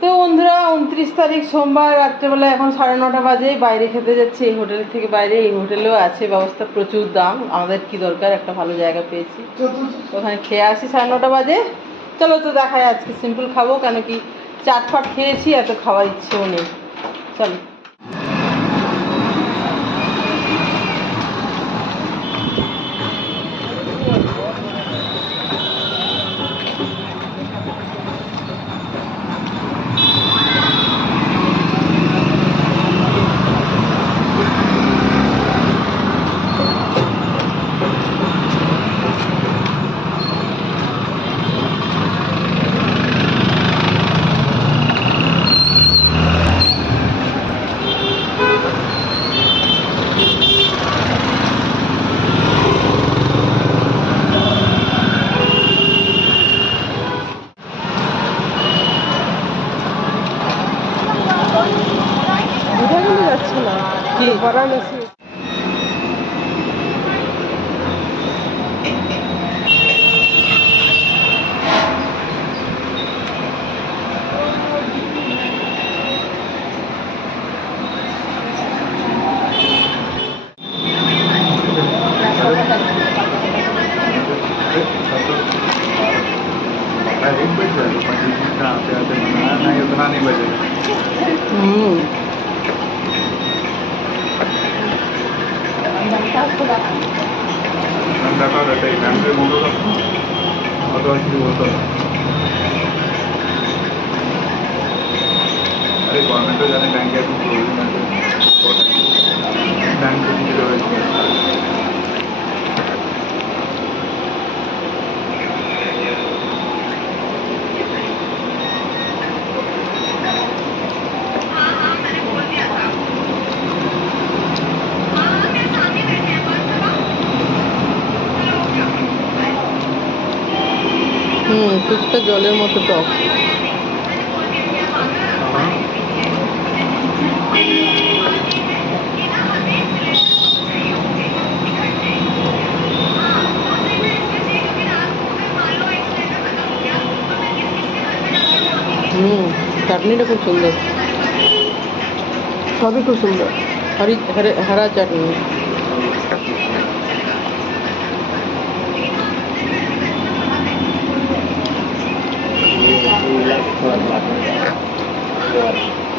তো বন্ধুরা, উনত্রিশ তারিখ সোমবার রাত্রেবেলা এখন সাড়ে নটা বাজে, বাইরে খেতে যাচ্ছি এই হোটেল থেকে বাইরে, এই হোটেলেও আছে ব্যবস্থা প্রচুর দাম, আমাদের কি দরকার, একটা ভালো জায়গা পেয়েছি। ওখানে খেয়ে আসি সাড়ে নটা বাজে। চলো তো দেখায় আজকে, সিম্পল খাব, কেন কি চাট ফাট খেয়েছি, এত খাওয়ার ইচ্ছেও নেই। চলো। वाराणसी એક બજે પણ બીજી ત્યાં આપણે નહીં બજે હમ আরে গভর্নমেন্টও জানে ব্যাংকে এখন প্রয়োজন আছে ব্যাংক রয়েছে টুকটা জলের মতো টক। হুম, চাটনিটা খুব সুন্দর। সবই খুব সুন্দর। হরি হরে হরা চাটনি।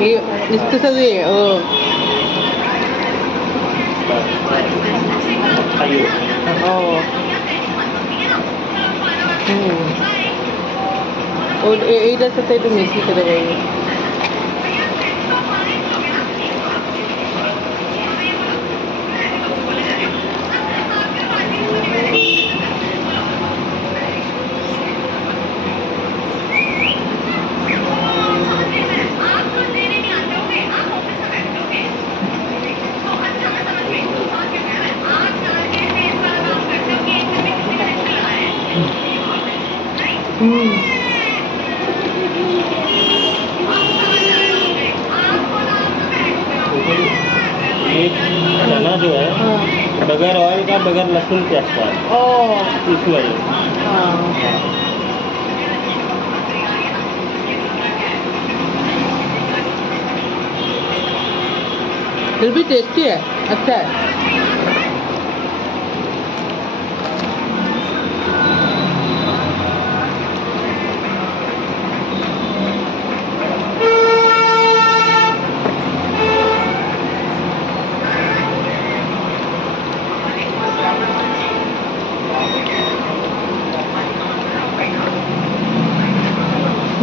ये इसके साथ ये ओ, ও হুম ওই এ- এইটার সাথে একটু মিশিয়ে খেতে পারবো बगैर ऑयल का बगैर लहसुन प्याज का है इस वजह हाँ फिर भी टेस्टी है? अच्छा है।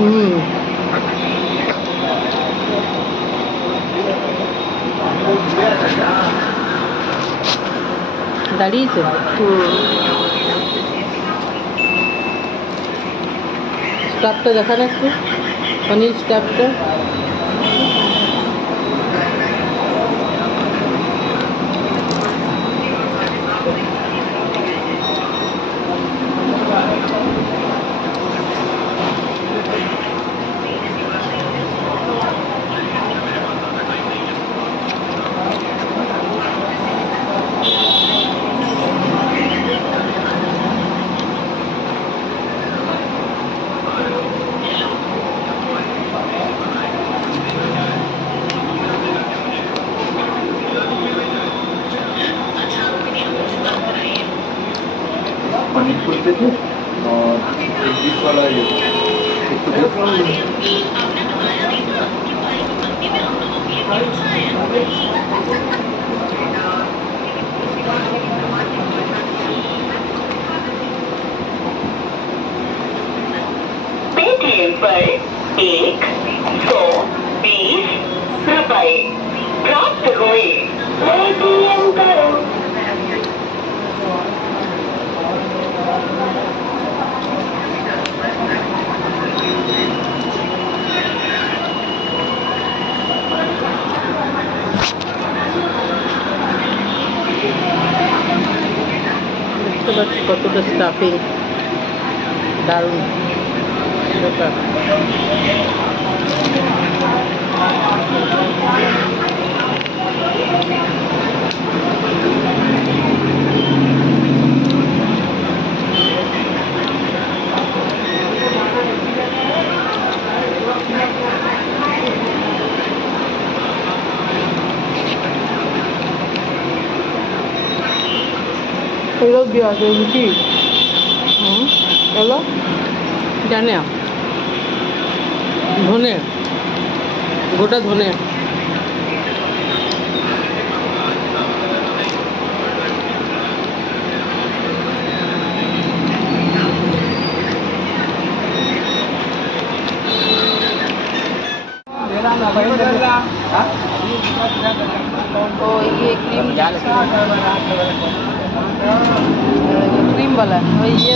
うん。ダリーズ、うん、スタッフだからす？お兄スタップ কতটা স্টাফিং দারুণ ব্যাপার এগুলো দেওয়া আছে বুঝি হুম এগুলো জানে ধনে গোটা ধনে ओ ये क्रीम क्रीम वाला और ये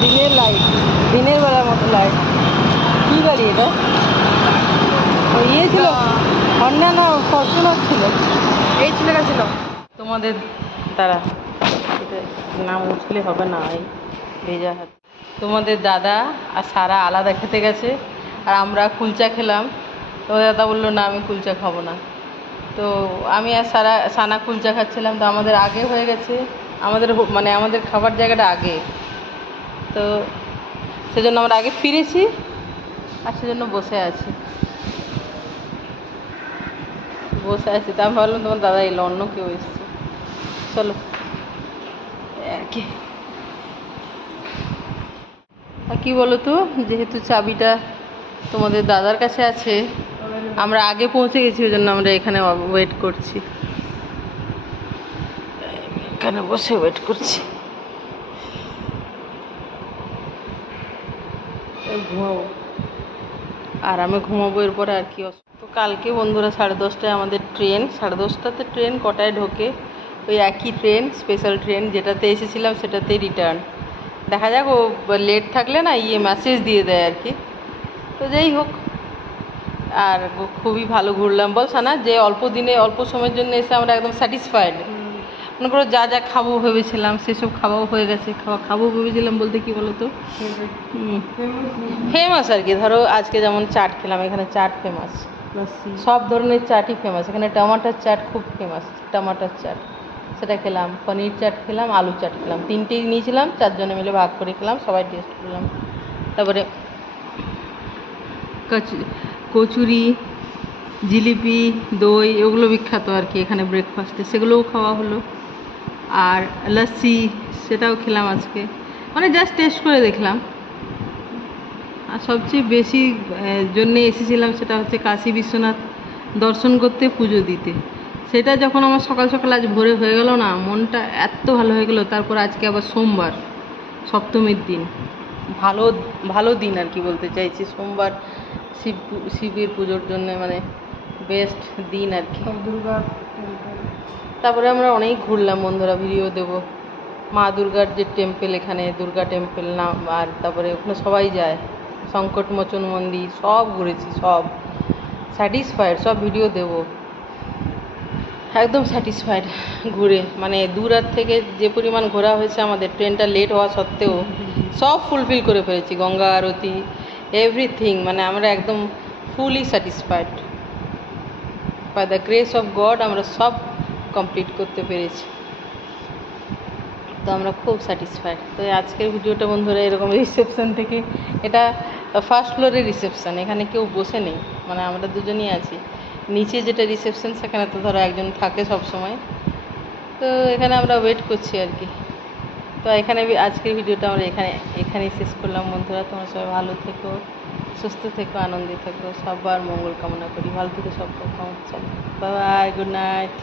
দিনের লাইট দিনের বেলার মতো লাইট কি গাড়ি এটা ইয়ে ছিল হন্ডা না ফরচুনার ছিল এই ছেলেটা ছিল তোমাদের এটা নাম উঠলে হবে না, এই ভেজা হাত। তোমাদের দাদা আর সারা আলাদা খেতে গেছে, আর আমরা কুলচা খেলাম। তোমাদের দাদা বলল, না, আমি কুলচা খাব না। তো আমি আর সারা, সানা কুলচা খাচ্ছিলাম, তো আমাদের আগে হয়ে গেছে, আমাদের মানে আমাদের খাবার জায়গাটা আগে। তো সেজন্য আমরা আগে ফিরেছি, আর সেজন্য বসে আছি। বসে আছি, তা আমি ভাবলাম তোমার দাদা এলো, অন্য কেউ এসছে। চলো। আর কি। আর কি বলো তো, যেহেতু চাবিটা তোমাদের দাদার কাছে আছে আমরা আগে পৌঁছে গেছি ওই জন্য আমরা এখানে ওয়েট করছি। এখানে বসে ওয়েট করছি। ঘুমাবো। আরামে ঘুমাবো এরপরে আর কি তো কালকে বন্ধুরা সাড়ে দশটায় আমাদের ট্রেন সাড়ে দশটাতে ট্রেন কটায় ঢোকে? ওই একই ট্রেন স্পেশাল ট্রেন যেটাতে এসেছিলাম সেটাতেই রিটার্ন দেখা যাক ও লেট থাকলে না ইয়ে মেসেজ দিয়ে দেয় আর কি। তো যাই হোক। আর খুবই ভালো ঘুরলাম। বল সানা যে অল্প দিনে অল্প সময়ের জন্য এসে আমরা একদম স্যাটিসফাইড মনে করো যা যা খাব ভেবেছিলাম সেসব খাওয়াও হয়ে গেছে। খাওয়া খাব ভেবেছিলাম বলতে কি বলো তো ফেমাস আর কি। ধরো আজকে যেমন চাট খেলাম এখানে চাট ফেমাস সব ধরনের চাটই ফেমাস এখানে টমাটার চাট খুব ফেমাস টমাটার চাট। সেটা খেলাম পনির চাট খেলাম আলু চাট খেলাম। তিনটেই নিয়েছিলাম চারজনে মিলে ভাগ করে খেলাম সবাই টেস্ট করলাম। তারপরে কচু- কচুরি, জিলিপি, দই ওগুলো বিখ্যাত আর কি এখানে ব্রেকফাস্টে সেগুলোও খাওয়া হলো। আর লস্যি, সেটাও খেলাম আজকে। মানে জাস্ট টেস্ট করে দেখলাম। আর সবচেয়ে বেশি জন্যে এসেছিলাম সেটা হচ্ছে কাশী বিশ্বনাথ দর্শন করতে, পুজো দিতে। সেটা যখন আমার সকাল সকাল আজ ভোরে হয়ে গেল না, মনটা এত ভালো হয়ে গেলো। তারপর আজকে আবার সোমবার, সপ্তমীর দিন। ভালো ভালো দিন আর কি বলতে চাইছি। সোমবার শিব শিবের পুজোর জন্য মানে বেস্ট দিন আর কি। তারপরে আমরা অনেক ঘুরলাম বন্ধুরা ভিডিও দেবো। মা দুর্গার যে টেম্পেল এখানে দুর্গা টেম্পেল নাম আর তারপরে ওখানে সবাই যায়। সংকটমোচন মন্দির সব ঘুরেছি সব। স্যাটিসফাইড সব ভিডিও দেবো। একদম স্যাটিসফাইড ঘুরে। মানে দু রাত থেকে যে পরিমাণ ঘোরা হয়েছে আমাদের ট্রেনটা লেট হওয়া সত্ত্বেও সব ফুলফিল করে ফেলেছি। গঙ্গা আরতি এভরিথিং মানে আমরা একদম fully satisfied by the grace of God আমরা সব কমপ্লিট করতে পেরেছি। তো আমরা খুব স্যাটিসফাইড তো আজকের ভিডিওটা বন্ধুরা এরকম রিসেপশন থেকে, এটা ফার্স্ট ফ্লোরের রিসেপশন এখানে কেউ বসে নেই মানে আমরা দুজনই আছি। নিচে যেটা রিসেপশন সেখানে তো ধরো একজন থাকে সব সময় তো এখানে আমরা ওয়েট করছি আর কি। তো এখানে আজকের ভিডিওটা আমরা এখানে এখানেই শেষ করলাম। বন্ধুরা, তোমরা সবাই ভালো থেকো, সুস্থ থেকো, আনন্দে থেকো। সবার মঙ্গল কামনা করি। ভালো থেকো, সব কামনা বাই গুড নাইট